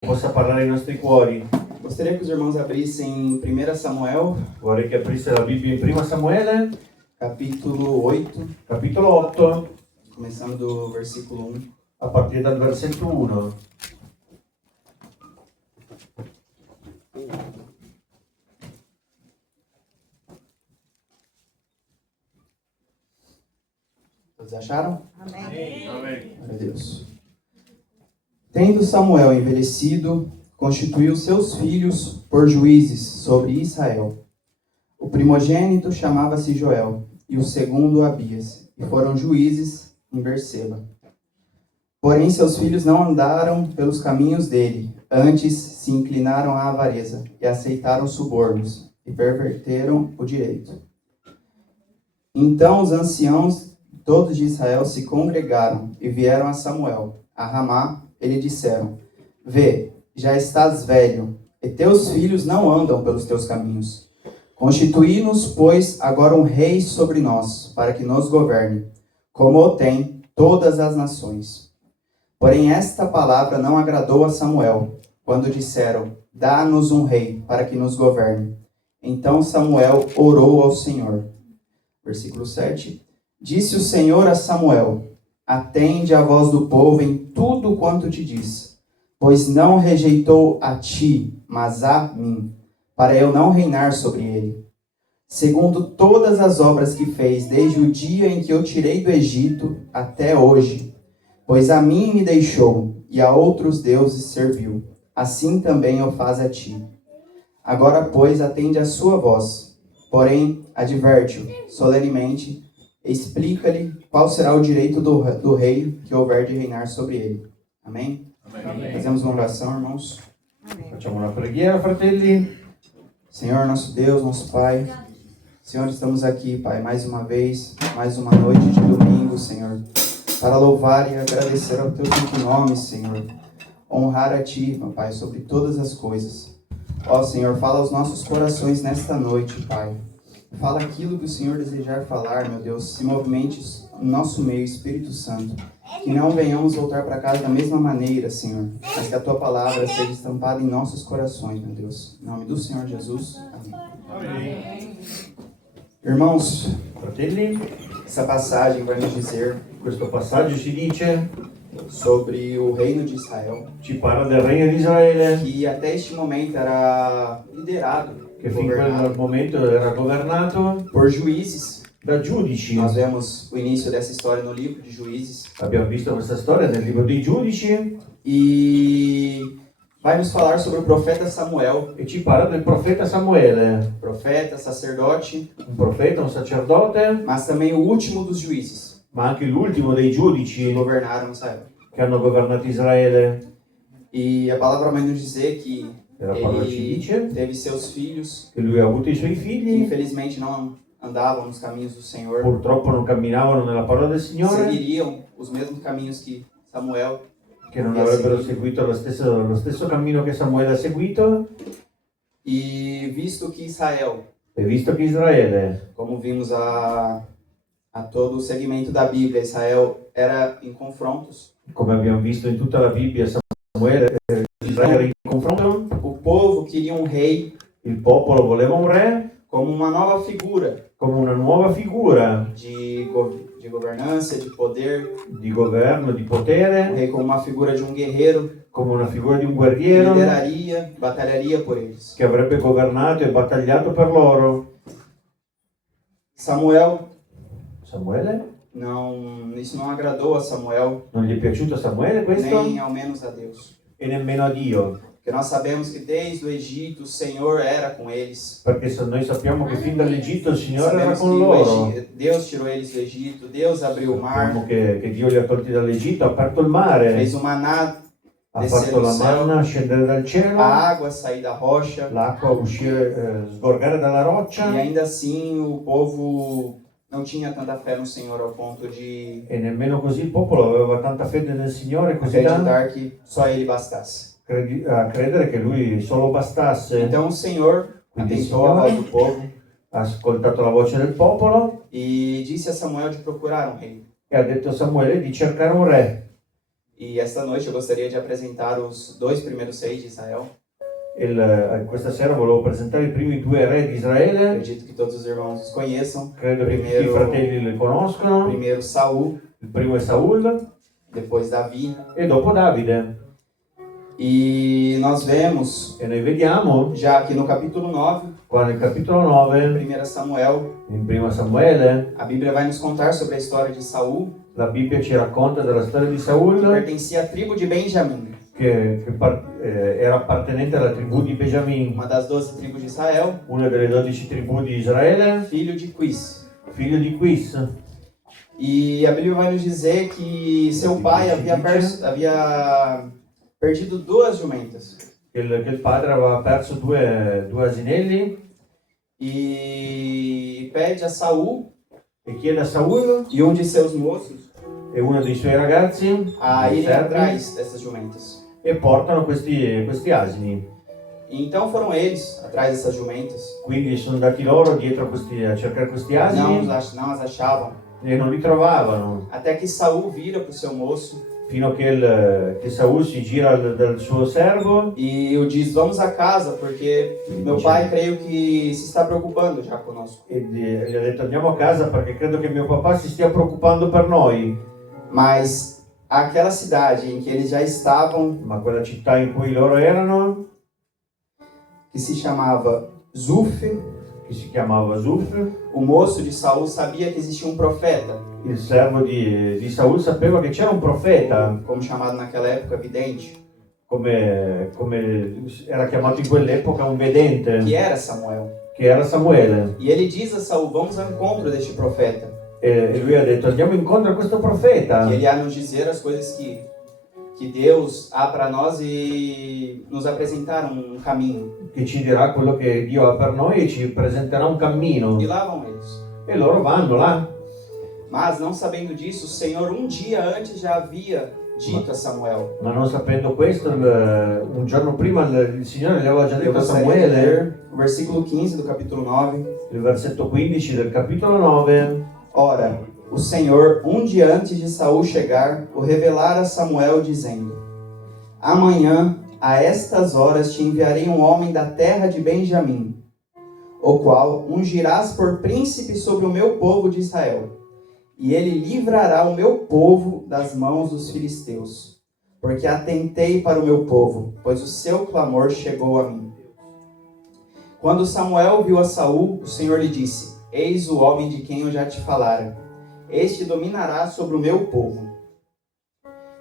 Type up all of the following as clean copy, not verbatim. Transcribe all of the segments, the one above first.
Possa parlare ai nostri cuori. Gostaria que os irmãos abrissem em 1 Samuel, Vorrei che aprisse la Bibbia in Prima Samuele, capítulo 8, capitolo 8, começando do versículo 1. a partire dal versetto 1. Todos acharam? Amém. Amém. Glória a Deus. Tendo Samuel envelhecido, constituiu seus filhos por juízes sobre Israel. O primogênito chamava-se Joel, e o segundo Abias, e foram juízes em Berseba. Porém seus filhos não andaram pelos caminhos dele, antes se inclinaram à avareza, e aceitaram subornos, e perverteram o direito. Então os anciãos todos de Israel se congregaram, e vieram a Samuel, a Ramá, e lhe disseram: Vê, já estás velho, e teus filhos não andam pelos teus caminhos. Constituí-nos, pois, agora um rei sobre nós, para que nos governe, como o tem todas as nações. Porém esta palavra não agradou a Samuel, quando disseram: Dá-nos um rei, para que nos governe. Então Samuel orou ao Senhor. Versículo 7. Disse o Senhor a Samuel: Atende a voz do povo em tudo quanto te diz, pois não rejeitou a ti, mas a mim, para eu não reinar sobre ele. Segundo todas as obras que fez desde o dia em que eu tirei do Egito até hoje, pois a mim me deixou e a outros deuses serviu, assim também o faz a ti. Agora, pois, atende a sua voz, porém adverte-o solenemente, explica-lhe qual será o direito do rei que houver de reinar sobre ele. Amém? Amém. Fazemos uma oração, irmãos. Facciamo una preghiera, fratelli. Senhor, nosso Deus, nosso Pai. Senhor, estamos aqui, Pai, mais uma vez, mais uma noite de domingo, Senhor, para louvar e agradecer ao Teu santo nome, Senhor. Honrar a Ti, meu Pai, sobre todas as coisas. Ó, Senhor, fala aos nossos corações nesta noite, Pai. Fala aquilo que o Senhor desejar falar, meu Deus. Se movimente no nosso meio, Espírito Santo. Que não venhamos voltar para casa da mesma maneira, Senhor. Mas que a Tua palavra seja estampada em nossos corações, meu Deus. Em nome do Senhor Jesus. Amém. Amém. Irmãos, Fratelli, essa passagem vai nos dizer questo passaggio ci dice, sobre o reino de Israel, ci parla del regno di Israele, que até este momento era liderado, che fin quel governado momento era governato por juízes. da giudici. Nós vemos o início dessa história no livro de Juízes. Abbiamo visto questa storia nel libro dei giudici E vai nos falar sobre o profeta Samuel, e ci parla del profeta Samuele, profeta, sacerdote, un profeta, un sacerdote, mas também o último dos juízes ma anche l'ultimo dei que giudici governaram Israel. che hanno governato Israele. E a palavra vai nos dizer que E la parola ci ele dice teve seus filhos che lui ha avuto i suoi que figli, infelizmente não andavam nos caminhos do Senhor, purtroppo non camminavano nella parola del Signore, seguiriam os mesmos caminhos que Samuel. che non avrebbero seguito lo stesso cammino che Samuele ha seguito. E visto que Israel, E visto che Israele, como vimos a todo o segmento da Bíblia, Israel era em confrontos. come abbiamo visto in tutta la Bibbia, Israele era in confronto, O povo queria um rei il popolo voleva un re como uma nova figura come una nuova figura de governança, de poder, di governo, di um potere, rei como uma figura de um guerreiro, come una figura di un que guerriero lideraria, batalharia por eles. che avrebbe governato e battagliato per loro. Samuel, Samuele? isso não agradou a Samuel, Non gli è piaciuto a Samuele questo? nem ao menos a Deus. E nemmeno a Dio, Porque nós sabemos que desde o Egito o Senhor era com eles. perché noi sappiamo che fin dall'Egitto il Signore era Sabemos con que loro. Deus tirou eles do Egito, Deus abriu o mar, Sappiamo che Dio li ha tolti dall'Egitto, ha aperto il mare, fez o maná, ha descer fatto do la céu, manna scendere dal cielo, a água sair da rocha, l'acqua uscire, sgorgare dalla e roccia, ainda assim o povo não tinha tanta fé no Senhor ao ponto de e nemmeno così il popolo aveva tanta fede nel Signore così da acreditar que só Ele bastasse. a credere che Lui solo bastasse. Então o Senhor Quindi il atentou a voz do Signore povo ha ascoltato la voce del popolo e disse a Samuel de procurar um rei. e ha detto a Samuele di cercare un re. E esta noite eu gostaria de apresentar os 2 primeiros reis de Israel. Questa sera volevo presentare i primi 2 re di Israele. Acredito que todos os irmãos os conheçam. Credo che tutti i fratelli li conoscono. Primeiro Saul, Il primo è Saul depois Davi. e dopo Davide. E nós vemos, E noi vediamo já aqui no capítulo 9, qua nel capitolo 9, 1 Samuel, in primo Samuele, a Bíblia vai nos contar sobre a história de Saul, la Bibbia ci racconta della storia di que Saul, pertencia à tribo de Benjamim, che era appartenente alla tribù di Benjamin, uma das 12 tribos de Israel, una delle 12 tribù di Israele, filho de Quis. figlio di Quis. E a Bíblia vai nos dizer que seu pai havia perdido 2 jumentas. Che il padre aveva perso due asinelli E pede a Saul e chiede a Saul e um de seus moços e uno dei suoi ragazzi a irem servi, atrás dessas jumentas. e portano questi asini. E então foram eles atrás dessas jumentas. Quindi sono andati loro dietro a cercare questi asini Não as achavam. e non li trovavano, Até que Saul vira para o seu moço fino a che Saul si gira dal suo servo e o diz: vamos a casa, porque meu pai creio que se está preocupando já conosco. e gli ha detto andiamo a casa perché credo che mio papà si stia preoccupando per noi. Mas aquela cidade em que eles já estavam, Ma quella città in cui loro erano, que se chamava Zuf, che si chiamava Zuf, o moço de Saul sabia que existia um profeta, il servo di Saul sapeva che c'era un profeta, como chamado naquela época, vidente, come era chiamato in quell'epoca, un vedente, que era Samuel. che era Samuele. E ele diz a Saul: vamos ao encontro deste profeta, E lui ha detto andiamo incontro a questo profeta, que ele há nos dizer as coisas que Deus há para nós e nos apresentar um caminho. che ci dirà quello che Dio ha per noi e ci presenterà un cammino. E lá vão eles. E loro vanno là. Mas não sabendo disso, o Senhor um dia antes já havia dito a Samuel. Ma non sapendo questo, un giorno prima il Signore gli aveva già Eu detto a gostaria de Samuele, ler o versículo 15 do capítulo 9. il versetto 15 del capitolo 9, Ora, o Senhor, um dia antes de Saul chegar, o revelara a Samuel, dizendo: amanhã, a estas horas, te enviarei um homem da terra de Benjamim, o qual ungirás por príncipe sobre o meu povo de Israel. E ele livrará o meu povo das mãos dos filisteus, porque atentei para o meu povo, pois o seu clamor chegou a mim. Quando Samuel viu a Saul, o Senhor lhe disse: eis o homem de quem eu já te falara. Este dominará sobre o meu povo.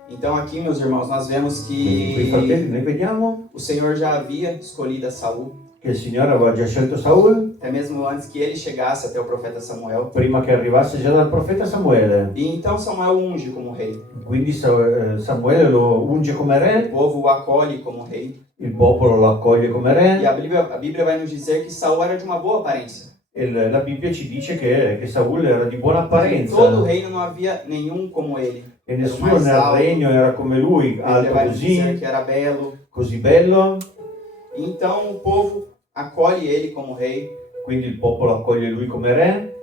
Então aqui, meus irmãos, nós vemos quindi qui fratelli que noi vediamo o Senhor já havia escolhido a Saul, che il Signore aveva già scelto Saul até mesmo antes que ele chegasse até o profeta Samuel. prima che arrivasse già dal profeta Samuele. E então Samuel unge como rei. Quindi Samuele lo unge come O re, povo o acolhe como rei. il popolo lo accoglie come re E a Bíblia vai nos dizer que Saul era de uma boa aparência. e la Bibbia ci dice che Saul era di buona Em todo o apparenza reino não havia nenhum como ele. e Era o nessuno mais nel alto. regno era come lui, A Bíblia alto vai nos dizer così, que era belo. così bello. Então o povo acolhe ele como rei Quindi il popolo accoglie lui come re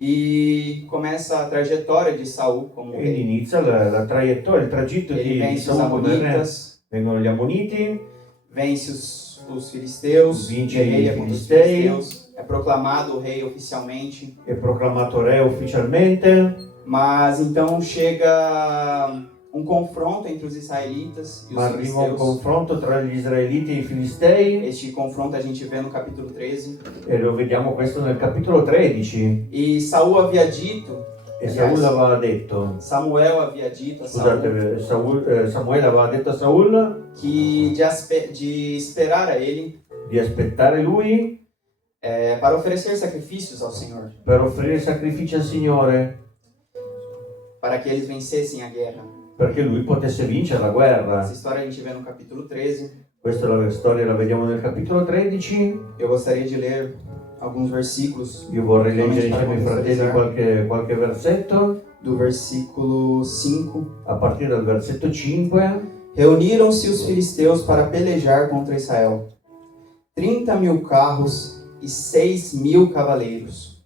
e começa a trajetória de Saul como ed rei. inizia la traiettoria, il tragitto Ele di vence os Saul come re. amonitas, Vengono gli ammoniti, vence os filisteus, Vince guerreia i contra os filistei. filisteus, é proclamado o rei oficialmente, è proclamato re ufficialmente, mas então chega um confronto entre os israelitas e ma os arriva un filisteus. confronto tra gli israeliti e i filistei Este confronto a gente vê no capítulo 13. e lo vediamo questo nel capitolo 13. E Saul havia dito, E Saul aveva detto, Samuel havia dito a Saul scusate, Samuele aveva detto a Saul que de esperar a ele di aspettare lui para oferecer sacrifícios ao Senhor, per offrire sacrifici al Signore, para que eles vencessem a guerra. perché lui potesse vincere la guerra. Essa história a gente vê no capítulo 13. Questa la storia la vediamo nel capitolo 13. Eu gostaria de ler alguns versículos Io vorrei Solamente leggere para insieme ai fratelli contestualizzare. qualche versetto, do versículo 5. a partire dal versetto 5. Reuniram-se os filisteus para pelejar contra Israel. 30.000 carros e 6.000 cavaleiros.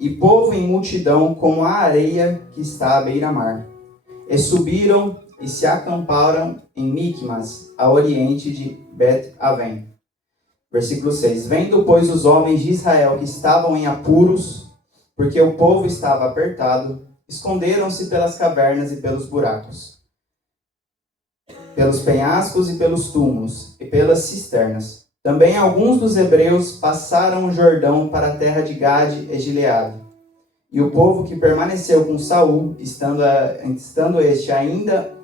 E povo em multidão como a areia que está à beira-mar. E subiram e se acamparam em Micmas, a oriente de Bet-Aven. Versículo 6. Vendo, pois, os homens de Israel que estavam em apuros, porque o povo estava apertado, esconderam-se pelas cavernas e pelos buracos, pelos penhascos e pelos túmulos, e pelas cisternas. Também alguns dos hebreus passaram o Jordão para a terra de Gade e Gileade. E o povo que permaneceu com Saul, estando este ainda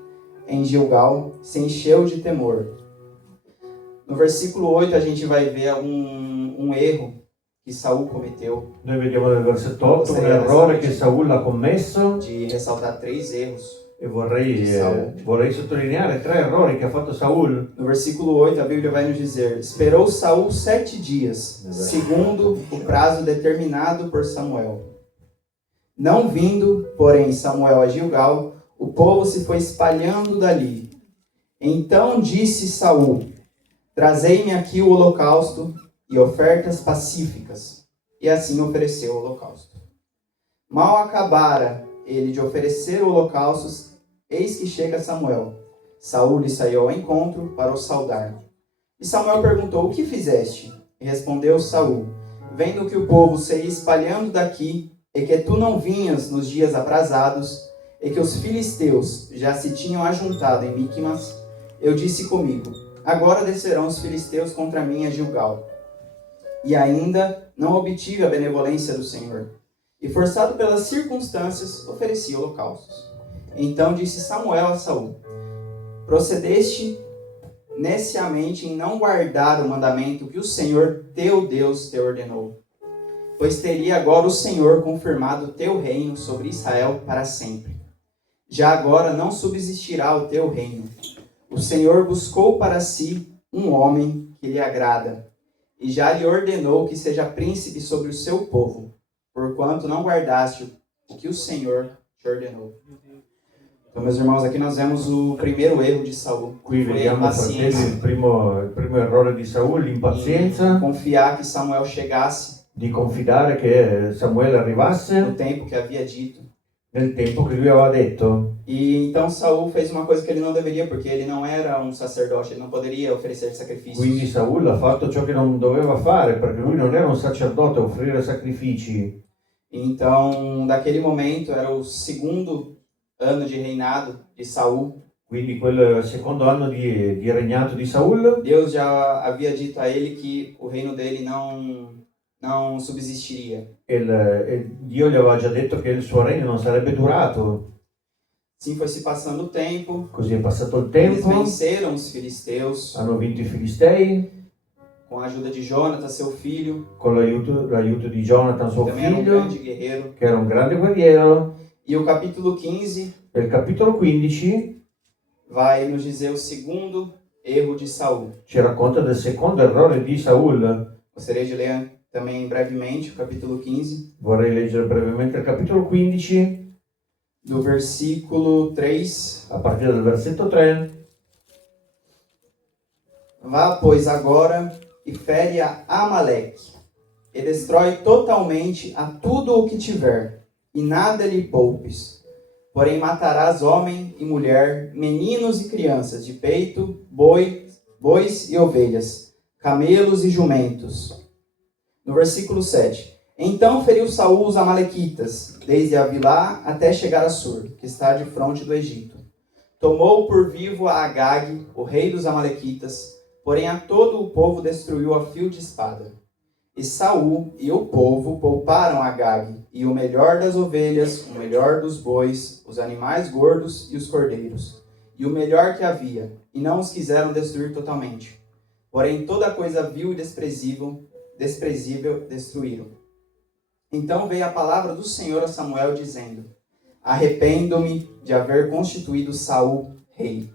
em Gilgal, se encheu de temor. No versículo 8 a gente vai ver um erro que Saul cometeu. Noi vediamo nel versetto 8 un errore che Saul ha commesso De ressaltar 3 erros. e vorrei sottolineare 3 errori che ha fatto Saul. No versículo 8 a Bíblia vai nos dizer: esperou Saul 7 dias, segundo o prazo determinado por Samuel. Não vindo, porém, Samuel a Gilgal, o povo se foi espalhando dali. Então disse Saul: trazei-me aqui o holocausto e ofertas pacíficas. E assim ofereceu o holocausto. Mal acabara ele de oferecer holocaustos, eis que chega Samuel. Saul lhe saiu ao encontro para o saudar. E Samuel perguntou: o que fizeste? E respondeu Saul: vendo que o povo se ia espalhando daqui, e que tu não vinhas nos dias aprazados, e que os filisteus já se tinham ajuntado em Micmas, eu disse comigo: agora descerão os filisteus contra mim a Gilgal. E ainda não obtive a benevolência do Senhor. E forçado pelas circunstâncias, ofereci holocaustos. Então disse Samuel a Saul: procedeste neciamente em não guardar o mandamento que o Senhor teu Deus te ordenou. Pois teria agora o Senhor confirmado teu reino sobre Israel para sempre. Já agora não subsistirá o teu reino. O Senhor buscou para si um homem que lhe agrada, e já lhe ordenou que seja príncipe sobre o seu povo, porquanto não guardaste o que o Senhor te ordenou. Então, meus irmãos, aqui nós vemos o primeiro erro de Saul. Qui vediamo, fratelli, il primo errore di Saul, l'impazienza, Confiar que Samuel chegasse di confidare che Samuele no arrivasse tempo que havia dito. nel tempo che lui aveva detto. E então Saul fez uma coisa que ele não deveria, porque ele não era um sacerdote, ele não poderia oferecer sacrifícios. Quindi Saul ha fatto ciò che non doveva fare, perché lui non era un sacerdote a offrire sacrifici. Então, daquele momento, era o segundo ano de reinado de Saul. Quindi quello era il secondo anno di regnato di Saul. Deus já havia dito a ele que o reino dele não subsistiria. Dio gli aveva già detto che il suo regno non sarebbe durato. Assim foi se passando o tempo. Così è passato il Eles tempo, venceram os filisteus hanno vinto i Filistei com a ajuda de Jonatas, seu filho, con l'aiuto di Jonathan, que suo também era um figlio, grande guerreiro. che era un grande guerriero. E o capítulo 15 E il capitolo 15 vai nos dizer o segundo erro de Saul. ci racconta del secondo errore di Saul. Gostaria de ler também brevemente o capítulo 15, Vorrei leggere brevemente il capitolo 15, do versículo 3. a partire dal versetto 3. Vá, pois, agora e fere a Amaleque, e destrói totalmente a tudo o que tiver, e nada lhe poupes. Porém matarás homem e mulher, meninos e crianças, de peito, bois e ovelhas, camelos e jumentos. No versículo 7. Então feriu Saul os amalequitas, desde Avilá até chegar a Sur, que está de fronte do Egito. Tomou por vivo a Agag, o rei dos amalequitas, porém a todo o povo destruiu a fio de espada. E Saul e o povo pouparam Agag, e o melhor das ovelhas, o melhor dos bois, os animais gordos e os cordeiros, e o melhor que havia, e não os quiseram destruir totalmente. Porém toda coisa vil e desprezível destruíram. Então veio a palavra do Senhor a Samuel, dizendo: arrependo-me de haver constituído Saul rei,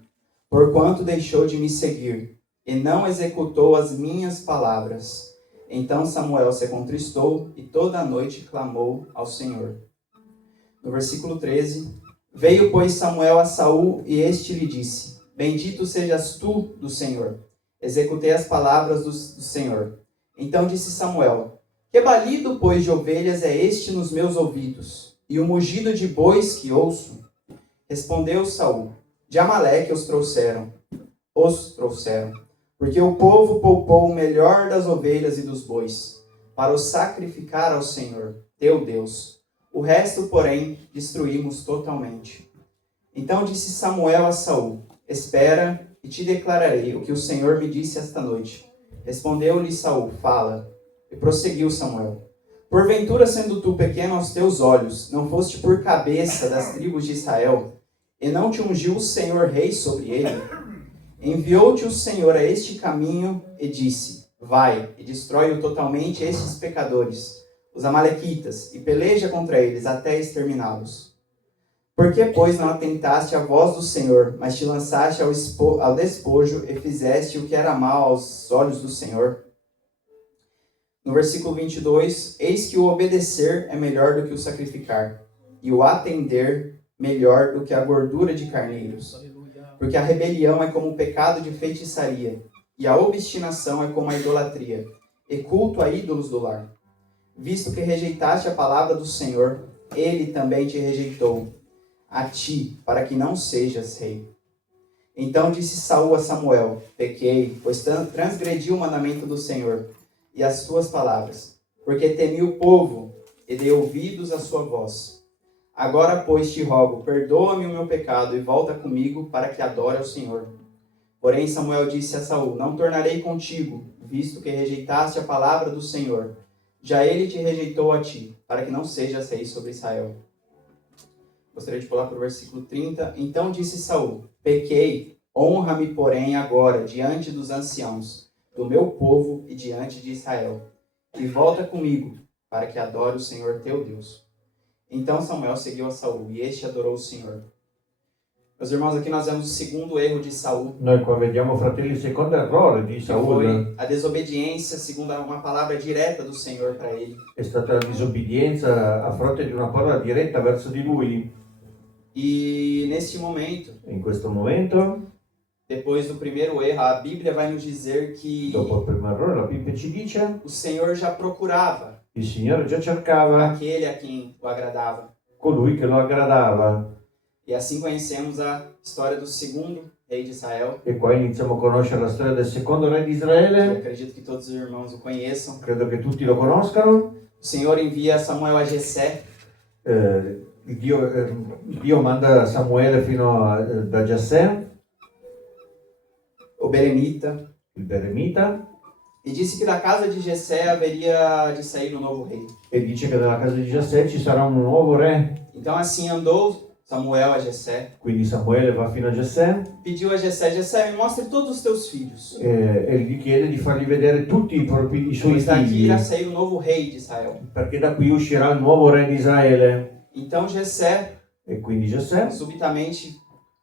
porquanto deixou de me seguir, e não executou as minhas palavras. Então Samuel se contristou, e toda a noite clamou ao Senhor. No versículo 13, veio, pois, Samuel a Saul, e este lhe disse: bendito sejas tu do Senhor. Executei as palavras do Senhor. Então disse Samuel: que balido, pois, de ovelhas é este nos meus ouvidos, e o mugido de bois que ouço? Respondeu Saul: De Amaleque os trouxeram, porque o povo poupou o melhor das ovelhas e dos bois, para o sacrificar ao Senhor, teu Deus. O resto, porém, destruímos totalmente. Então disse Samuel a Saul: Espera, e te declararei o que o Senhor me disse esta noite. Respondeu-lhe Saul: Fala. E prosseguiu Samuel: Porventura, sendo tu pequeno aos teus olhos, não foste por cabeça das tribos de Israel, e não te ungiu o Senhor rei sobre ele? Enviou-te o Senhor a este caminho e disse: Vai e destrói totalmente estes pecadores, os amalequitas, e peleja contra eles até exterminá-los. Por que, pois, não atentaste à voz do Senhor, mas te lançaste ao despojo e fizeste o que era mal aos olhos do Senhor? No versículo 22, eis que o obedecer é melhor do que o sacrificar, e o atender melhor do que a gordura de carneiros. Porque a rebelião é como o pecado de feitiçaria, e a obstinação é como a idolatria, e culto a ídolos do lar. Visto que rejeitaste a palavra do Senhor, ele também te rejeitou, a ti, para que não sejas rei. Então disse Saul a Samuel: Pequei, pois transgredi o mandamento do Senhor, e as tuas palavras, porque temi o povo, e dei ouvidos à sua voz. Agora, pois, te rogo, perdoa-me o meu pecado, e volta comigo, para que adore ao Senhor. Porém Samuel disse a Saul: Não tornarei contigo, visto que rejeitaste a palavra do Senhor. Já ele te rejeitou a ti, para que não sejas rei sobre Israel. Gostaria de pular para o versículo 30. Então disse Saul: Pequei, honra-me, porém, agora, diante dos anciãos do meu povo e diante de Israel, e volta comigo, para que adore o Senhor teu Deus. Então Samuel seguiu a Saul, e este adorou o Senhor. Meus irmãos, aqui nós vemos o segundo erro de Saul. Noi qua vediamo, fratelli, il secondo errore di Que Saul foi a desobediência, segundo uma palavra direta do Senhor para ele. è stata la disobbedienza a fronte di una parola diretta verso di lui. E neste momento, In questo momento, depois do primeiro erro, a Bíblia vai nos dizer que dopo il primo errore, la Bibbia ci dice o Senhor já procurava il Signore già cercava aquele a quem o agradava. colui che lo aggradava. E assim conhecemos a história do segundo rei de Israel. E qua iniziamo a conoscere la storia del secondo re di E Israele. acredito que todos os irmãos o conheçam. Credo che tutti lo conoscano. O Senhor envia Samuel a Jessé. Dio manda Samuele da Giasè, O Belemita, il Beremita, e disse que da casa de Jessé haveria de sair um novo rei. e dice che nella casa di Giasè ci sarà un nuovo re. Então assim andou Samuel a Jessé, Quindi Samuele va fino a Giasè pediu a Jessé: Jessé, me mostre todos os teus filhos, e gli chiede di fargli vedere tutti i suoi pois daqui figli, irá sair um novo rei de Israel. perché da qui uscirà il nuovo re di Israele. Então Jessé E quindi Giasè subitamente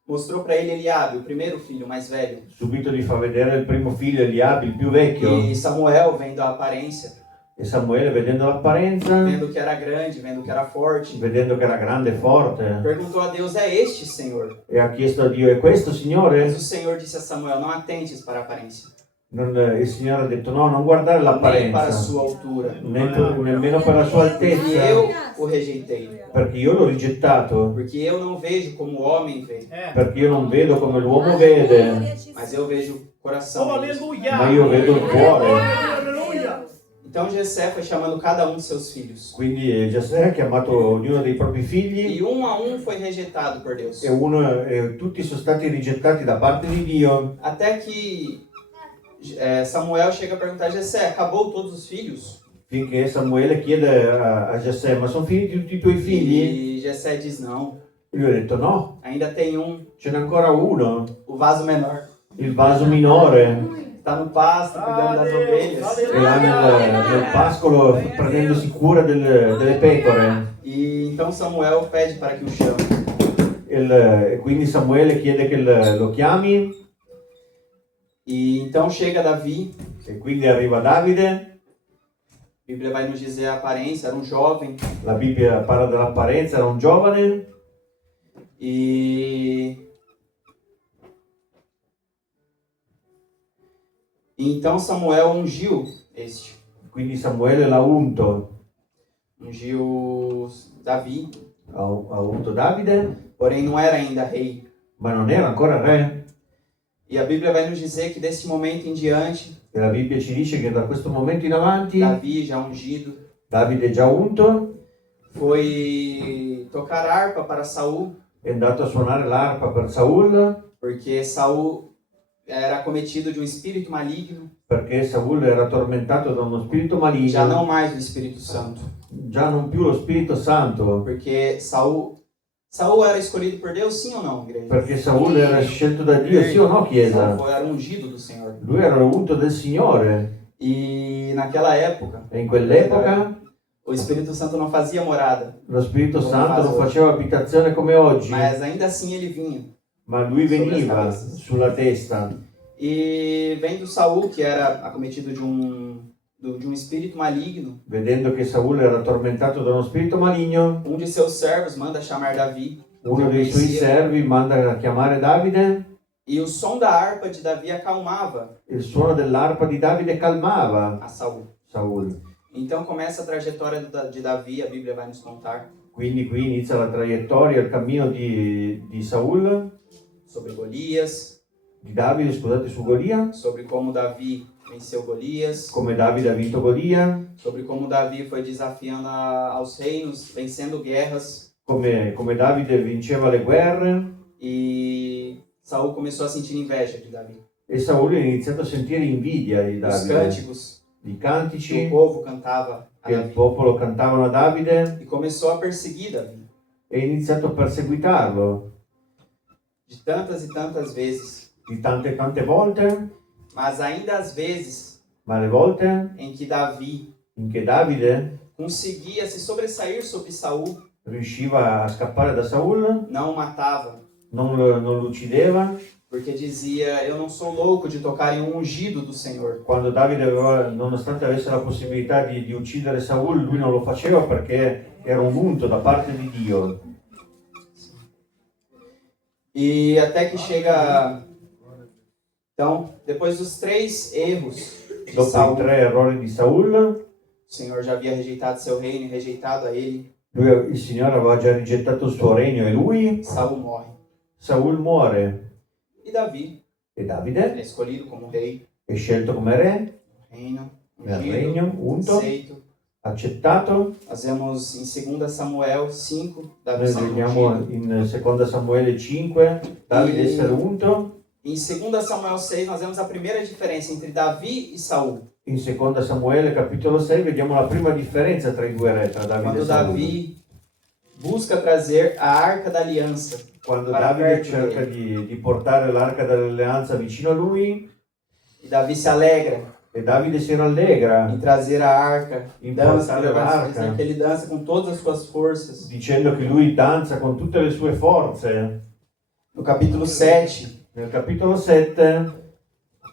mostrou para ele Eliabe, o primeiro filho, o mais velho. subito gli fa vedere il primo figlio Eliabe, il più vecchio, E Samuel, vendo a aparência, e Samuele, vedendo l'apparenza, vendo que era grande, vendo que era forte, vedendo che era grande e forte, perguntou a Deus: É este, Senhor? e ha chiesto a Dio: è questo, Signore? Mas o Senhor disse a Samuel: Não atentes para a aparência, Il Signore ha detto: no, non guardare nem para a l'apparenza, sua altura, nemmeno per la sua porque altezza, eu o rejeitei, perché io l'ho rigettato, porque eu não vejo como o homem vê, perché io non vedo come l'uomo vede, mas eu vejo o coração deles. ma io vedo il cuore. Então Jessé foi chamando cada um de seus filhos, Quindi Giasè ha chiamato ognuno dei propri figli e um a um foi rejeitado por Deus, e tutti sono stati rigettati da parte di Dio, até que Samuel chega a perguntar a Jessé: Acabou todos os filhos? finché Samuele chiede a Giasè: ma sono finiti tutti i tuoi figli? E Jessé diz: Não, E lui ha detto: no, ainda tem um, ce n'è ancora uno, o vaso menor. il vaso minore. Está no pasto, cuidando das ovelhas. E là nel pascolo prendendosi cura delle pecore. E então Samuel pede para que o chame. E quindi Samuele chiede che lo chiami, E então chega Davi. e quindi arriva Davide. A Bíblia vai nos dizer a aparência, era um jovem. La Bibbia parla dell'apparenza, era un giovane. E então Samuel ungiu este. Quindi Samuele l'ha unto, Ungiu Davi, ha unto Davide, porém não era ainda rei. ma non era ancora re. E a Bíblia vai nos dizer que desse momento em diante, E la Bibbia ci dice che da questo momento in avanti Davi, já ungido, Davide già unto foi tocar harpa para Saul, è andato a suonare l'arpa per Saul, porque Saul era acometido de um espírito maligno, perché Saul era tormentato da uno spirito já maligno, não mais do Espírito Santo, già non più lo Spirito Santo, porque Saul era escolhido por Deus, sim ou não, igreja? perché Saul era scelto da Dio, sì o no, Chiesa? Saul era ungido do Senhor. Lui era unto del Signore E naquela época, e in quell'epoca o Espírito Santo não fazia morada, lo Spirito Come Santo faz non oggi. faceva abitazione come oggi, mas ainda assim ele vinha. ma lui Sobre veniva as cabeças. sulla testa. E vendo Saul, que era acometido de um espírito maligno, Vedendo che Saul era tormentato da uno spirito maligno, um de seus servos manda chamar Davi, uno dei suoi servi manda a chiamare Davide. e o som da harpa de Davi acalmava Il suono dell'arpa di Davide calmava a Saul. Saul. Então começa a trajetória de Davi, a Bíblia vai nos contar, Quindi qui inizia la traiettoria, il cammino di Saul, sobre Golias, di Davide, scusate, su Golia, sobre como Davi venceu Golias, come Davide ha vinto Golia, sobre como Davi foi desafiando aos reinos, vencendo guerras, come Davide vinceva le guerre, e Saul começou a sentir inveja de Davi. e Saul ha iniziato a sentire invidia di Os Davide, cânticos di que o cantici povo cantava a che il Davi, popolo cantavano a Davide, e começou a perseguir Davi e ha iniziato a perseguitarlo de tantas e tantas vezes, di tante volte, mas ainda às vezes ma le volte em que Davi in che Davide conseguia se sobressair sobre Saul, riusciva a scappare da Saul, não o matava, non lo uccideva. porque dizia: eu não sou louco de tocar em um ungido do Senhor. Quando Davide aveva, nonostante avesse la possibilità di uccidere Saul, lui non lo faceva perché era un unto da parte di Dio. E até que chega, então, depois dos 3 erros de Dopo i Saul, 3 errori di Saul, o Senhor já havia rejeitado seu reino e rejeitado a ele. il Signore aveva già rigettato il suo regno e lui, Saul morre. Saul muore. E Davi E Davide é escolhido como rei, è scelto come re, reino, nel ungido, regno, unto, aceito. accettato. Nós vemos em 2 Samuel 5, Davi Noi sendo vediamo ungido. in 2 Samuele 5 Davide essere unto. Em 2 Samuel 6, nós vemos a primeira diferença entre Davi e Saul. In 2 Samuele capitolo 6 vediamo la prima differenza tra i due re, tra Davide Quando e Saul. Davi busca trazer a Arca da Aliança Quando para Davide perto cerca dele. di portare l'arca dell'alleanza vicino a lui, E Davi se alegra e Davide si rallegra em trazer a arca. in Dança, portare l'arca, dizer que ele dança com todas as suas forças. dicendo che lui danza con tutte le sue forze. No capítulo 7, Nel capitolo 7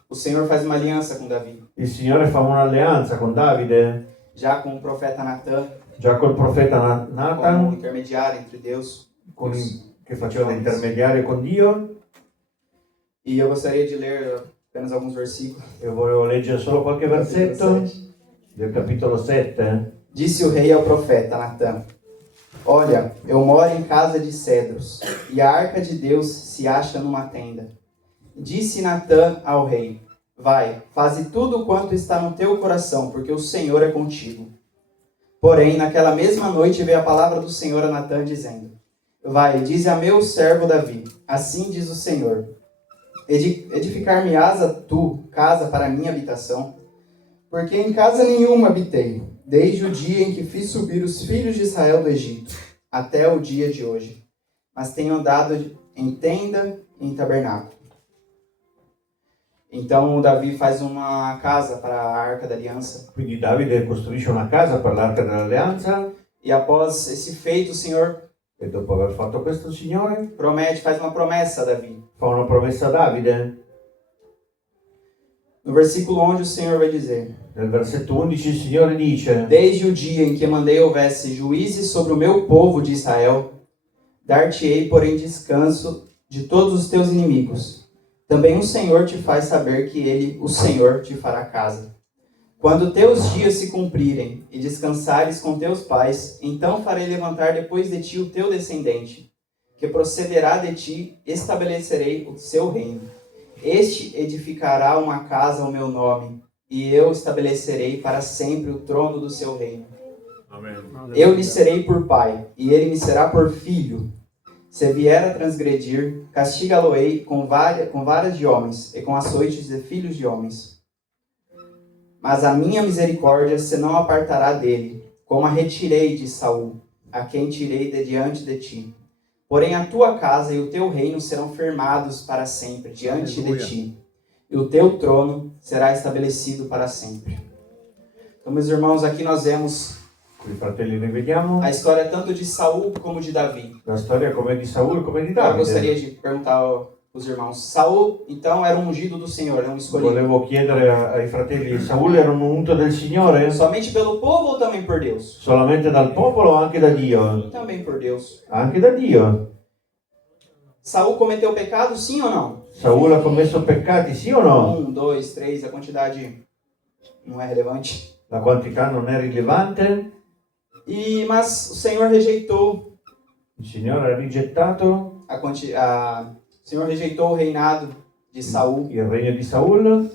o Senhor faz uma aliança com Davi, il Signore fa un'alleanza con Davide, já com o profeta Natã, già col profeta como Nathan, intermediário entre Deus. che faceva da intermediario con Dio. E eu gostaria de ler apenas alguns versículos. E volevo leggere solo qualche versetto del capitolo 7. Disse o rei ao profeta Natã: olha, eu moro em casa de cedros, e a arca de Deus se acha numa tenda. Disse Natã ao rei: vai, faze tudo quanto está no teu coração, porque o Senhor é contigo. Porém, naquela mesma noite veio a palavra do Senhor a Natã, dizendo: vai, dize a meu servo Davi, assim diz o Senhor: edificar-me-ás a tu casa para a minha habitação, porque em casa nenhuma habitei, desde o dia em que fiz subir os filhos de Israel do Egito, até o dia de hoje. Mas tenho andado em tenda e em tabernáculo. Então Davi faz uma casa para a Arca da Aliança. Quindi Davide costruisce una casa per l'arca dell'alleanza, E após esse feito, o Senhor e dopo aver fatto questo il Signore faz uma promessa a Davi. fa una promessa a Davide. No versículo 11 o Senhor vai dizer: Nel versetto 11 il Signore dice: desde o dia em que mandei houvesse juízes sobre o meu povo de Israel, dar-te-ei, porém, descanso de todos os teus inimigos. Também o Senhor te faz saber que Ele, o Senhor, te fará casa. Quando teus dias se cumprirem e descansares com teus pais, então farei levantar depois de ti o teu descendente, que procederá de ti, estabelecerei o seu reino. Este edificará uma casa ao meu nome, e eu estabelecerei para sempre o trono do seu reino. Amém. Eu lhe serei por pai, e ele me será por filho. Se vier a transgredir, castigá-lo-ei com varas de homens, e com açoites de filhos de homens. Mas a minha misericórdia se não apartará dele, como a retirei de Saul, a quem tirei de diante de ti. Porém a tua casa e o teu reino serão firmados para sempre diante Aleluia. de ti, e o teu trono será estabelecido para sempre. Então, meus irmãos, aqui nós vemos Qui, fratelli, rivediamo a história tanto de Saul como de Davi. la storia come di Saul come di Eu Davide. gostaria de perguntar aos irmãos. Saul, então, era um ungido do Senhor, era um escolhido. Volevo chiedere ai fratelli, Saul era un unto del Signore? Somente pelo povo ou também por Deus? Solamente dal popolo o anche da Dio? Também por Deus. Anche da Dio. Saul cometeu pecado, sim ou não? Saul ha commesso peccati, sì o no? 1, 2, 3, a quantidade não é relevante. La quantità non è rilevante. Mas o Senhor rejeitou Il Signore ha rigettato o Senhor rejeitou o reinado de Saul. il regno di Saul.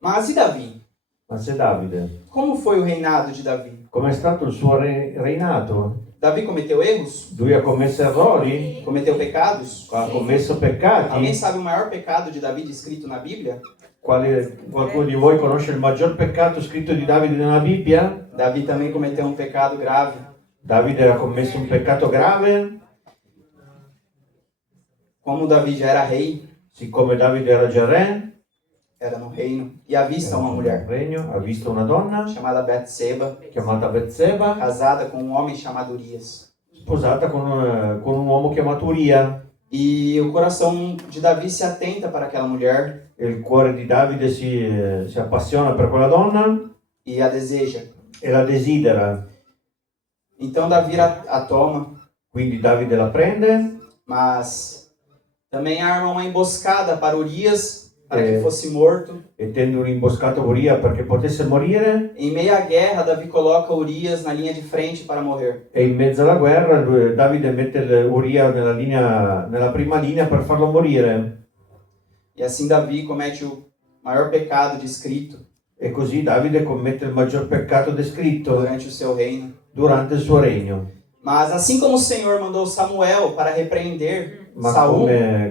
Mas e Davi? Ma se Davide, Como foi o reinado de Davi? com'è stato il suo reinato? Davi cometeu erros? Lui ha commesso errori? Cometeu pecados? Ha commesso Alguém peccati? sabe o maior pecado de Davi descrito na Bíblia? Qualcuno di voi conosce il maggior peccato scritto di Davide nella Bibbia? Davi também cometeu um pecado grave. Davide ha commesso un peccato grave. Como Davi já era rei, Siccome Davide era già re, era no reino, e avista uma nel mulher regno, ha visto una donna chamada Betseba, chiamata Betseba, casada com um homem chamado Urias. sposata con un uomo chiamato Uria. E o coração de Davi se atenta para aquela mulher E il cuore di Davide si appassiona per quella donna e a deseja. e la desidera. Então Davi a toma, Quindi Davide la prende mas também arma uma emboscada para Urias, para que fosse morto. e tende un'imboscata a Uria perché potesse morire, Em meio à guerra, Davi coloca Urias na linha de frente para morrer. e in mezzo alla guerra Davide mette Uria nella prima linea per farlo morire. E assim Davi comete o maior pecado descrito E così Davide commette il maggior peccato descritto durante o seu reino. durante il suo regno. Mas assim como o Senhor mandou Samuel para repreender Ma Saul,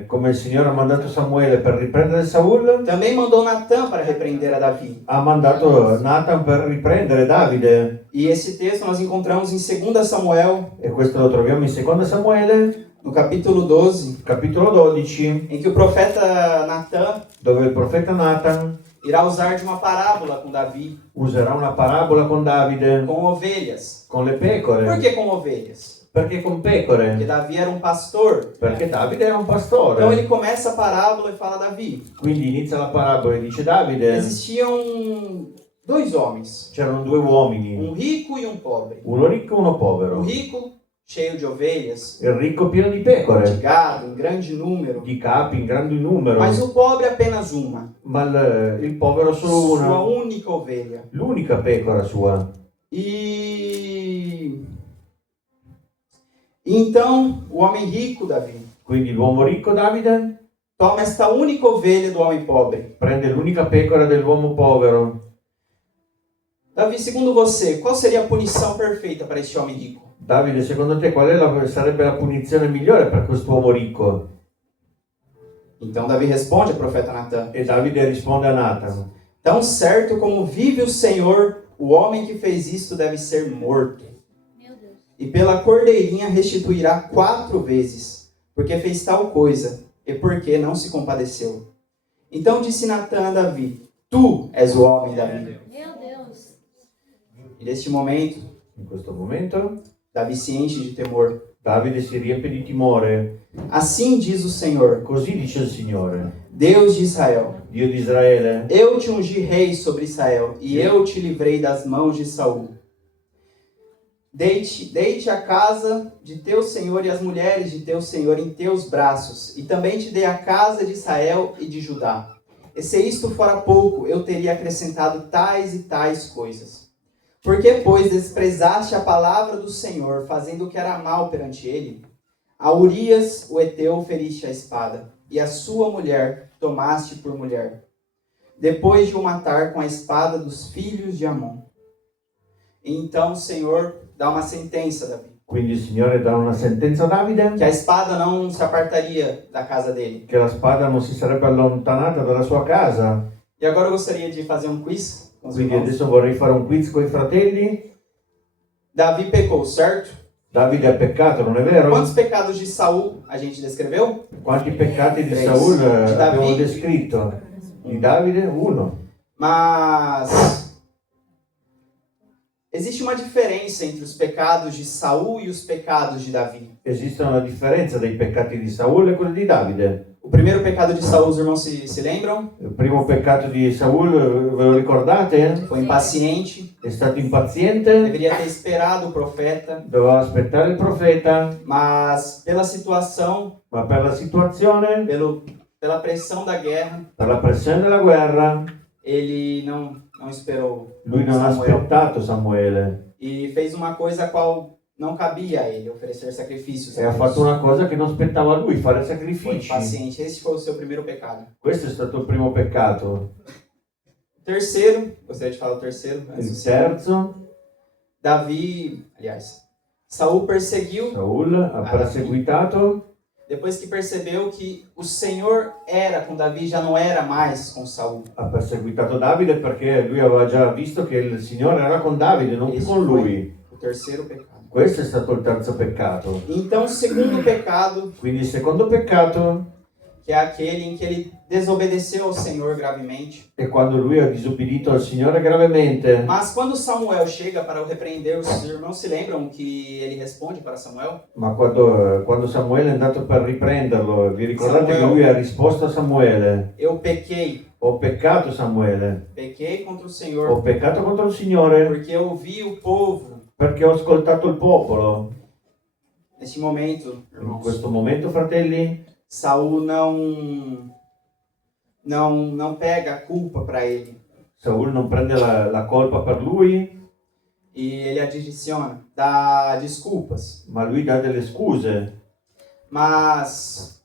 come il Signore ha mandato Samuele per riprendere Saul, também mandou Natã para repreender a Davi. ha mandato Nathan per riprendere Davide. E esse texto nós encontramos em 2 Samuel, E questo lo troviamo in 2 Samuele, no capítulo 12, capitolo 12, em que o profeta Natã dove il profeta Nathan irá usar de uma parábola com Davi, userà una parabola con Davide, com ovelhas. con le Por pecore. que com ovelhas? Perché con Porque pecore? Davi era um pastor. Perché Davide era un Então pastore. ele começa a parábola e fala: Davi, Quindi inizia la parabola e dice Davide, existiam 2 homens, c'erano 2 uomini, um rico e um pobre. uno ricco e uno O povero. rico, cheio de ovelhas, Il ricco pieno di de pecore, gado, em grande número, di capi in grande numero, mas o pobre apenas uma, ma il povero solo sua una, única ovelha. l'unica pecora sua. E então o homem rico, Davi, Quindi l'uomo ricco Davide toma esta única ovelha do homem pobre. prende l'unica pecora dell'uomo povero. Davi, segundo você, qual seria a punição perfeita para este homem rico? Davide, secondo te qual è sarebbe la punizione migliore per quest'uomo ricco? Então Davi responde ao profeta Natã: E Davide risponde a Nathan: tão certo como vive o Senhor, o homem que fez isto deve ser morto. E pela cordeirinha restituirá 4 vezes, porque fez tal coisa, e porque não se compadeceu. Então disse Natã a Davi: tu és o homem, Davi. Meu Deus. E neste momento, in questo momento Davi se enche de temor. Davide si riempie di timore. Assim diz o Senhor, Così dice il Signore, Deus de Israel: Dio di Israele: eu te ungi rei sobre Israel, e eu te livrei das mãos de Saul. Deite a casa de teu senhor e as mulheres de teu senhor em teus braços, e também te dei a casa de Israel e de Judá. E se isto fora pouco, eu teria acrescentado tais e tais coisas. Porque, pois, desprezaste a palavra do Senhor, fazendo o que era mal perante ele? A Urias, o Eteu, feriste a espada, e a sua mulher tomaste por mulher, depois de o matar com a espada dos filhos de Amon. Então o Senhor dá uma sentença a Davi, Quindi il Signore dà una sentenza a Davide que a espada não se apartaria da casa dele. che la spada non si sarebbe allontanata dalla sua casa. E agora eu gostaria de fazer um quiz com os Quindi irmãos. adesso vorrei fare un quiz con i fratelli. Davi pecou, certo? Davide ha peccato, non è vero? Quantos pecados de Saul a gente descreveu? Quanti peccati di Tre. Saul Di abbiamo Davide? descritto? Di Davide? 1. Mas existe uma diferença entre os pecados de Saul e os pecados de Davi. Esiste una differenza dei peccati di Saul e quelli di Davide. O primeiro pecado de Saul, os irmãos se lembram? Il primo peccato di Saul, ve lo ricordate? Foi impaciente, È stato impaziente, deveria ter esperado o profeta, doveva aspettare il profeta, mas pela situação, ma per la situazione, pela pressão da guerra, per la pressione della guerra, ele não esperou lui non ha Samuel aspettato Samuele e fez uma coisa a qual não cabia a ele, oferecer sacrifícios. e ha fatto una cosa che non spettava a lui, fare Foi sacrifici. impaciente. Esse foi o seu primeiro pecado. Questo è stato il primo peccato. Terceiro, gostaria de falar o terceiro. antes do Il segundo. terzo, Saul perseguiu, Saul ha perseguitato. depois que percebeu que o Senhor era com Davi, já não era mais com Saul. Ha perseguitato Davide perché lui aveva già visto che il Signore era con Davide, non più con lui. O terceiro pecado. Questo è stato il terzo peccato. Então, o segundo pecado, Quindi il secondo peccato que é aquele em que ele desobedeceu ao Senhor gravemente. è quando lui ha disobbedito al Signore gravemente. Mas quando Samuel chega para o repreender, os irmãos se lembram que ele responde para Samuel? Ma quando Samuele è andato per riprenderlo, vi ricordate che Samuele. lui ha risposto a Samuele? Eu pequei, Ho peccato Samuele, pequei contra o ho Senhor, peccato contro il Signore porque eu ouvi o povo. perché ho ascoltato il popolo. Neste momento, In irmãos, questo momento, fratelli, Saul não pega a culpa para ele. Saul non prende la colpa per lui, E ele adiciona, dá desculpas. ma lui dà delle scuse. Mas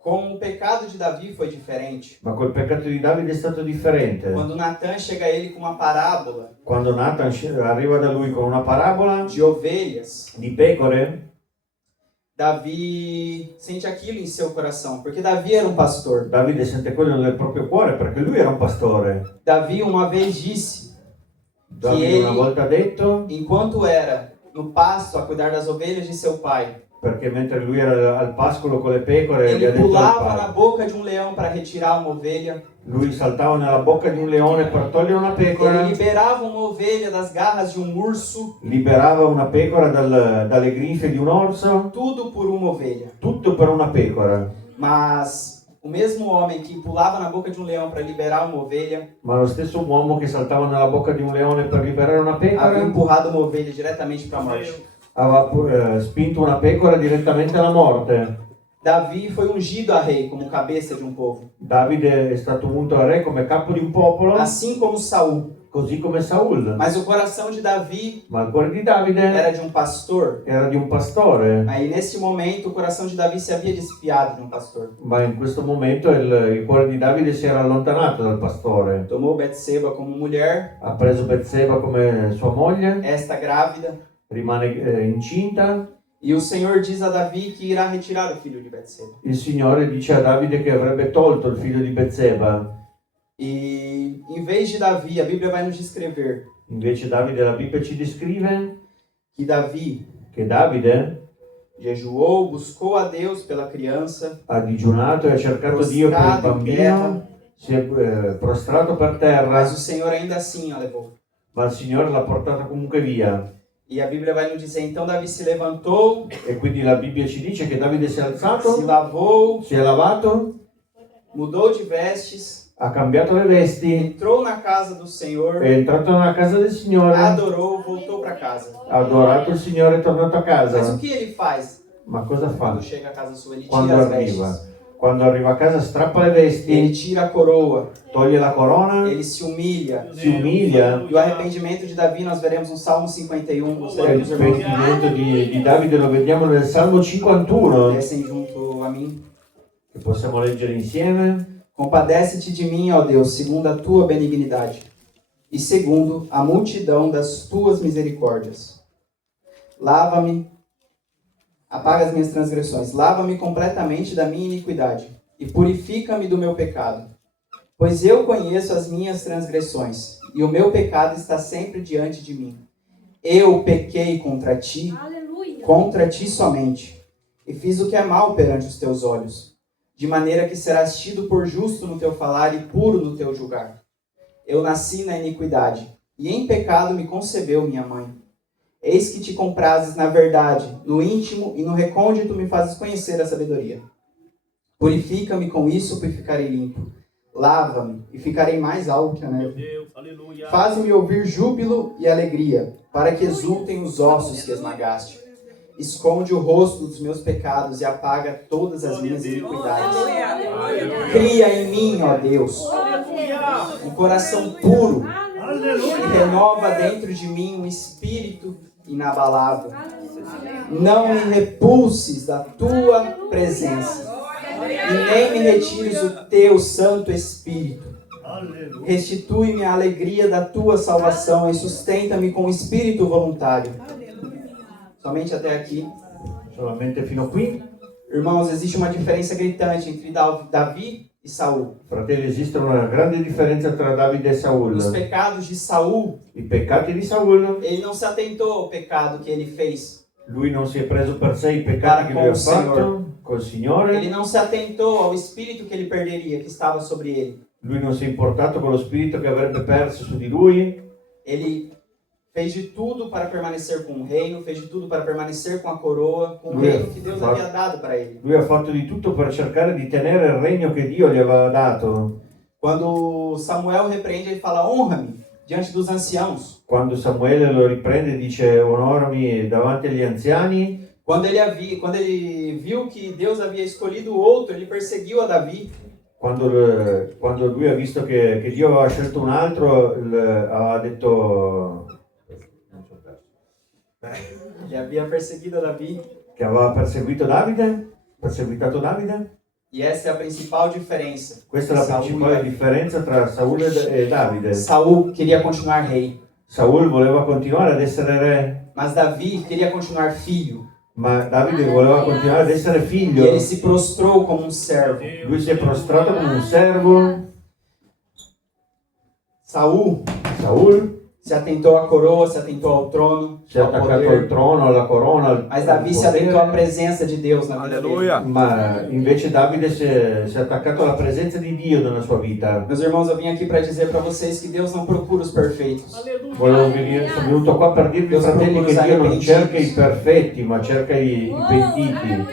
com o pecado de Davi foi diferente. Ma col peccato di Davide è stato differente. Quando Natan chega a ele com uma parábola Quando Nathan arriva da lui con una parabola de ovelhas, di pecore, Davi sente aquilo em seu coração, porque Davi era um pastor. Davide sente quello nel proprio cuore perché lui era un pastore. Davi uma vez disse, Davide ele- una volta ha detto, enquanto era no pasto a cuidar das ovelhas de seu pai, perché mentre lui era al pascolo con le pecore, gli ha ele detto al pulava na padre. boca de um leão para retirar uma ovelha. Lui saltava nella bocca di un leone per togliere una Ele pecora, liberava uma ovelha das garras de um urso, liberava una pecora dalle grinfie di un orso, tudo por uma ovelha. tutto per una pecora. Mas o mesmo homem que pulava na boca de um leão para liberar uma ovelha, Ma lo stesso uomo che saltava nella bocca di un leone per liberare una havia pecora, empurrado uma ovelha diretamente para a morte. aveva spinto una pecora direttamente alla morte. Davi foi ungido a rei como cabeça de um povo, Davide è stato unto a re come capo di un popolo, assim como Saul. così come Saul. Mas o coração de Davi Ma il cuore di Davide era de um pastor. era di un pastore. Aí nesse momento o coração de Davi se havia desviado de um pastor. Ma in questo momento il cuore di Davide si era allontanato dal pastore. Tomou Betseba como mulher, Ha preso Betseba come sua moglie, esta grávida, rimane incinta. e o Senhor diz a Davi que irá retirar o filho de Betseba. Il Signore dice a Davide che avrebbe tolto il figlio di Betseba. E em vez de Davi, a Bíblia vai nos descrever Invece Davide, la Bibbia ci descrive que Davi che Davide jejuou, buscou a Deus pela criança, ha digiunato e ha cercato Dio per il prostrado em bambino, terra, si è prostrato per terra, mas o Senhor ainda assim a levou. ma il Signore l'ha portata comunque via. E a Bíblia vai nos dizer, então Davi se levantou, E quindi la Bibbia ci dice che Davide si è alzato, se lavou, si è lavato, mudou de vestes, ha cambiato le vesti, entrou na casa do Senhor, è entrato nella casa del Signore, adorou, voltou para casa. ha adorato il Signore e è tornato a Mas o casa. que ele faz Ma cosa fa quando chega à casa sua? Ele quando tira as arriva? vestes. Quando arriva a casa strappa le ele vesti, tira a coroa, toglie la corona, ele se humilha. si umilia. E o arrependimento de Davi nós veremos no Salmo 51. Gostaria Il que os irmãos pentimento di Davide lo vediamo nel Salmo 51, lessem junto a mim. che possiamo leggere insieme. Compadece-te de mim, ó Deus, segundo a tua benignidade, e segundo a multidão das tuas misericórdias. Lava-me, apaga as minhas transgressões, lava-me completamente da minha iniquidade, e purifica-me do meu pecado. Pois eu conheço as minhas transgressões, e o meu pecado está sempre diante de mim. Eu pequei contra ti somente, e fiz o que é mal perante os teus olhos, de maneira que serás tido por justo no teu falar e puro no teu julgar. Eu nasci na iniquidade, e em pecado me concebeu minha mãe. Eis que te comprases na verdade, no íntimo e no recôndito me fazes conhecer a sabedoria. Purifica-me com isso e ficarei limpo. Lava-me e ficarei mais alvo que a neve. Faz-me ouvir júbilo e alegria, para que exultem os ossos que esmagaste. Esconde o rosto dos meus pecados e apaga todas as minhas iniquidades. Cria em mim, ó Deus, um coração puro e renova dentro de mim um espírito inabalável. Não me repulses da tua presença e nem me retires o teu Santo Espírito. Restitui-me a alegria da tua salvação e sustenta-me com espírito voluntário. Somente até aqui. Solamente fino qui. Irmãos, existe uma diferença gritante entre Davi e Saul. Fratelli, esiste una grande differenza tra Davide e Saul. Os pecados de Saul, I peccati di Saul, ele não se atentou ao pecado que ele fez. lui non si è preso per sé i peccati che lui ha fatto col Signore. Ele não se atentou ao espírito que ele perderia, que estava sobre ele. Lui non si è importato con lo spirito che avrebbe perso su di lui. Ele fez de tudo para permanecer com o reino, fez de tudo para permanecer com a coroa, com o reino que Deus havia dado para ele. Lui ha fatto di tutto per cercare di tenere il regno che Dio gli aveva dato. Quando Samuel repreende, ele fala: honra-me diante dos anciãos. Quando Samuele lo riprende dice onorami davanti agli anziani. Quando ele viu que Deus havia escolhido outro, ele perseguiu a Davi. Quando lui ha visto che Dio aveva scelto un altro, ha detto Ele havia perseguido a Davi. che aveva perseguitato Davide. E essa é a principal diferença. Questa è la principale differenza tra Saul e Davide. Saul queria continuar rei, Saul voleva continuare ad essere re, mas Davi queria continuar filho. ma Davide voleva continuare ad essere E figlio. ele se prostrou como um servo. Lui si è prostrato come un servo. Saul Saul se atentou à coroa, se atentou ao trono, si è ao attaccato al poder. trono, alla corona, Mas al Davi se atentou à potere. presenza de Deus na vida dele. Ma invece Davide si è attaccato alla presenza di Dio nella sua vita. Meus irmãos, eu vim aqui para dizer para vocês que Deus não procura os perfeitos. Sono venuto qua per dirvi, fratelli, che Dio non cerca i perfetti, ma cerca i pentiti.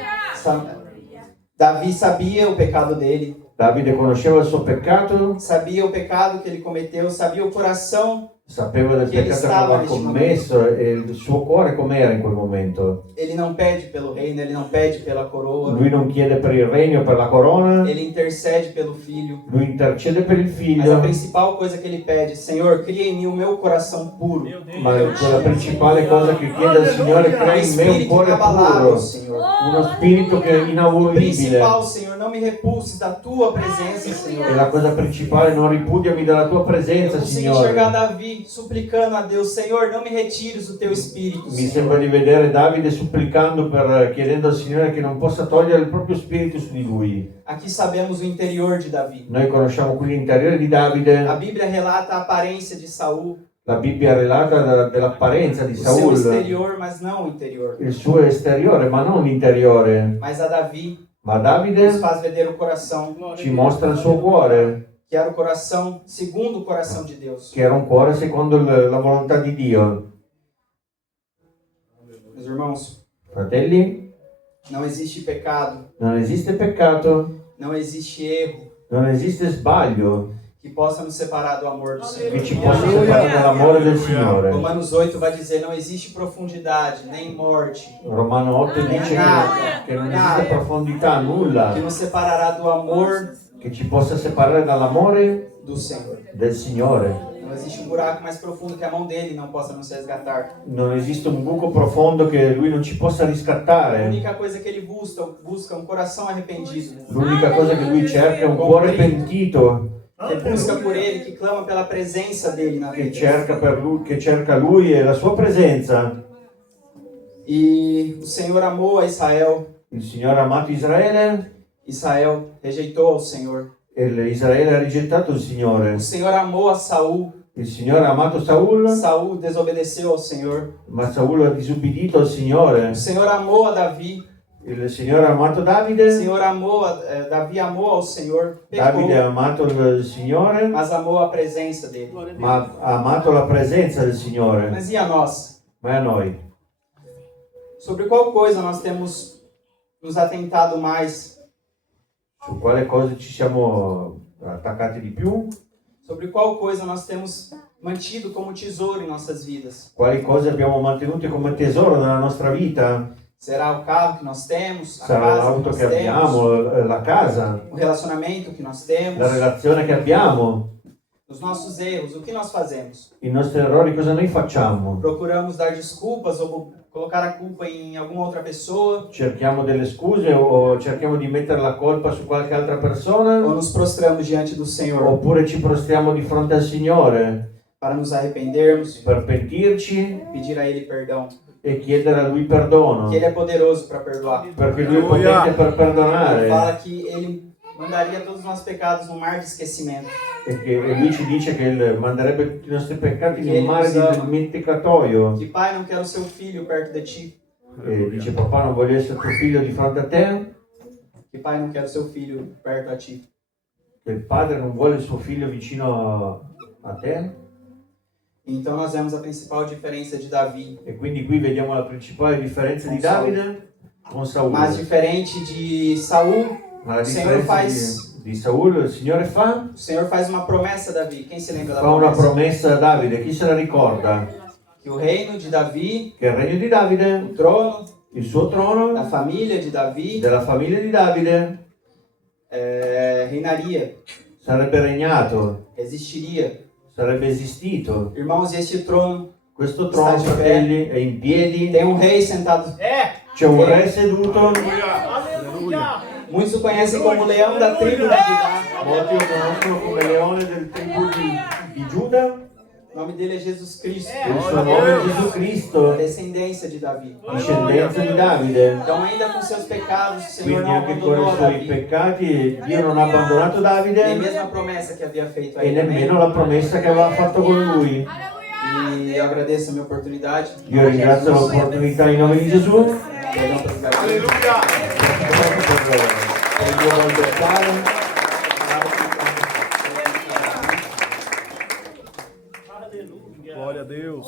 Davi sabia o pecado dele, Davide conosceva il suo peccato, sabia o pecado que ele cometeu, sabia o coração. sapeva del Che ele peccato che stava aveva nesse commesso e il suo cuore com'era in quel momento. Ele não pede pelo reino, ele não pede pela coroa. Lui non chiede per il regno, per la corona, Ele intercede pelo filho. lui intercede per il Mas a figlio, principal coisa que ele pede: Senhor, cria em mim o meu coração puro. ma quella principale cosa che chiede al Signore, crea in me un Espírito cuore inabalável, puro, Senhor. uno spirito che è O inamovibile. principal, Senhor, não me repulses da tua presença, E Senhor. la cosa principale, non ripudiami dalla tua Eu presenza, consegui enxergar Signore. Davi suplicando a Deus: Senhor, não me retires o teu espírito. Mi Senhor. sembra di vedere Davide supplicando, chiedendo al Signore che non possa togliere il proprio spirito su di lui. Aqui sabemos o interior de Davi. Noi conosciamo qui l'interiore di Davide, A Bíblia relata a aparência de Saul, la Bibbia relata dell'apparenza di o seu Saul, exterior, mas não o interior. il suo esteriore, ma non l'interiore. Mas a Davi Ma nos Davide faz ver o coração, ci mostra il suo cuore, que era o coração segundo o coração de Deus. che era un cuore secondo la volontà di Dio. Meus irmãos, Fratelli, não existe pecado, non esiste peccato, não existe erro non esiste sbaglio que possa nos separar do amor do Senhor. che ci possa separare dall'amore del Signore. Romanos 8 vai dizer, não existe profundidade, nem morte, Romano 8 dice che non esiste profondità, nulla que nos separará do amor che ci possa separare dall'amore do Senhor. del Signore. Não existe um buraco mais profundo que a mão dele não possa nos resgatar. Non esiste un buco profondo che Lui non ci possa A riscattare. única coisa que ele busca um coração arrependido, L'unica cosa che Lui cerca è un cuore pentito, que busca por ele, que clama pela presença dele na che vida. cerca per Lui, che cerca Lui e la Sua presenza. E o Senhor amou a Israel. Il Signore ha amato Israele Israel rejeitou ao Senhor. e Israele ha rigettato il Signore. O Senhor amou a Saul. Il Signore ha amato Saul, Saul desobedeceu ao Senhor. ma Saul ha disubbidito al Signore. O Senhor amou a Davi. Il Signore ha amato O Davide. Senhor amou Davi amou ao Senhor. Davide ha Pecou, amato il Signore, mas amou a presença dele. ma ha amato la presenza del Signore. Mas e a nós? Ma a noi? Sobre qual coisa nós temos nos atentado mais? Su quale cose ci siamo attaccati di più? Sobre qual coisa nós temos mantido como tesouro em nossas vidas? Quali cose abbiamo mantenute come tesoro nella nostra vita? Será o carro que nós temos? A Sarà casa que l'auto nós che temos? abbiamo, la casa, O relacionamento que nós temos? la relazione che abbiamo, Os nossos erros? O que nós fazemos? i nostri errori, cosa noi facciamo? Procuramos dar desculpas ou colocar a culpa em alguma outra pessoa? Cerchiamo delle scuse o cerchiamo di mettere la colpa su qualche altra persona? Ou nos prostramos diante do Senhor Oppure ci prostriamo di fronte al Signore para nos arrependermos, per pentirci pedir a Ele perdão? e chiedere a Lui perdono? Que Ele é poderoso para perdoar. Perché Lui è potente per Ele perdonare fala que Ele mandaria todos os nossos pecados no mar de esquecimento. e Lui ci dice che manderebbe tutti i nostri peccati Che nel mare Lui ama. del dimenticatoio. Que Pai, não quero seu filho perto de Ti. E dice: papà, non voglio essere tuo figlio di fronte a te. Que Pai, não quero seu filho perto a Ti. Che il padre non vuole il suo figlio vicino a te. Então nós vemos a principal diferença de Davi. E quindi qui vediamo la principale differenza di Con Saul. Davide con Saul. Mas diferente de Saul, Ma la il Signore differenza di Saul, il Signore o Senhor faz uma promessa a Davi. Quem se lembra da fa una promessa? promessa a Davide. Chi se la ricorda? Que o reino de Davi, Che il regno di Davide, o trono il suo da trono, família de Davi, della famiglia di Davide, reinaria, sarebbe regnato, existiria. sarebbe esistito. Irmãos, e este trono Questo trono, Sta di fratelli, è in piedi, tem um rei sentado. c'è un re seduto. Muitos o conhecem como leão da tribo de Judá. Molti lo conoscono come leone del tribù di Giuda. O nome dele é Jesus Cristo, Il suo nome è Gesù a Cristo, descendência de Davi. discendenza di Davide. Então, ainda com seus pecados, o Senhor Quindi não anche con abandonou i suoi Davi. peccati Dio non ha abbandonato Nem Davide mesmo a promessa que havia feito a e ele. nemmeno la promessa che aveva fatto con lui. E eu agradeço a minha oportunidade. Io ringrazio l'opportunità in nome di Gesù. Perdão pelos gatilhos. Aleluia! Per il mio volto fare. Glória a Deus.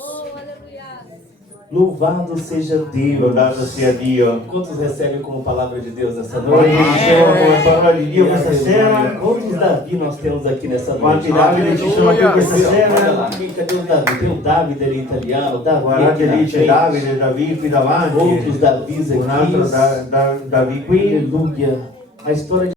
Louvado seja Deus. Lodato sia Dio. Quantos recebem como palavra de Deus essa Quanti noite? ricevono come parola di Dio questa Aleluia. sera? Quantos Davi nós temos aqui nessa Quanti noite? Davide ci sono qui questa Olha sera? lá, cadê o Davi? Tem o David ali italiano, Davi aqui Guardate na lì c'è frente, Davide, David qui davanti, outros Davis un altro aqui. David qui. Aleluia. A história de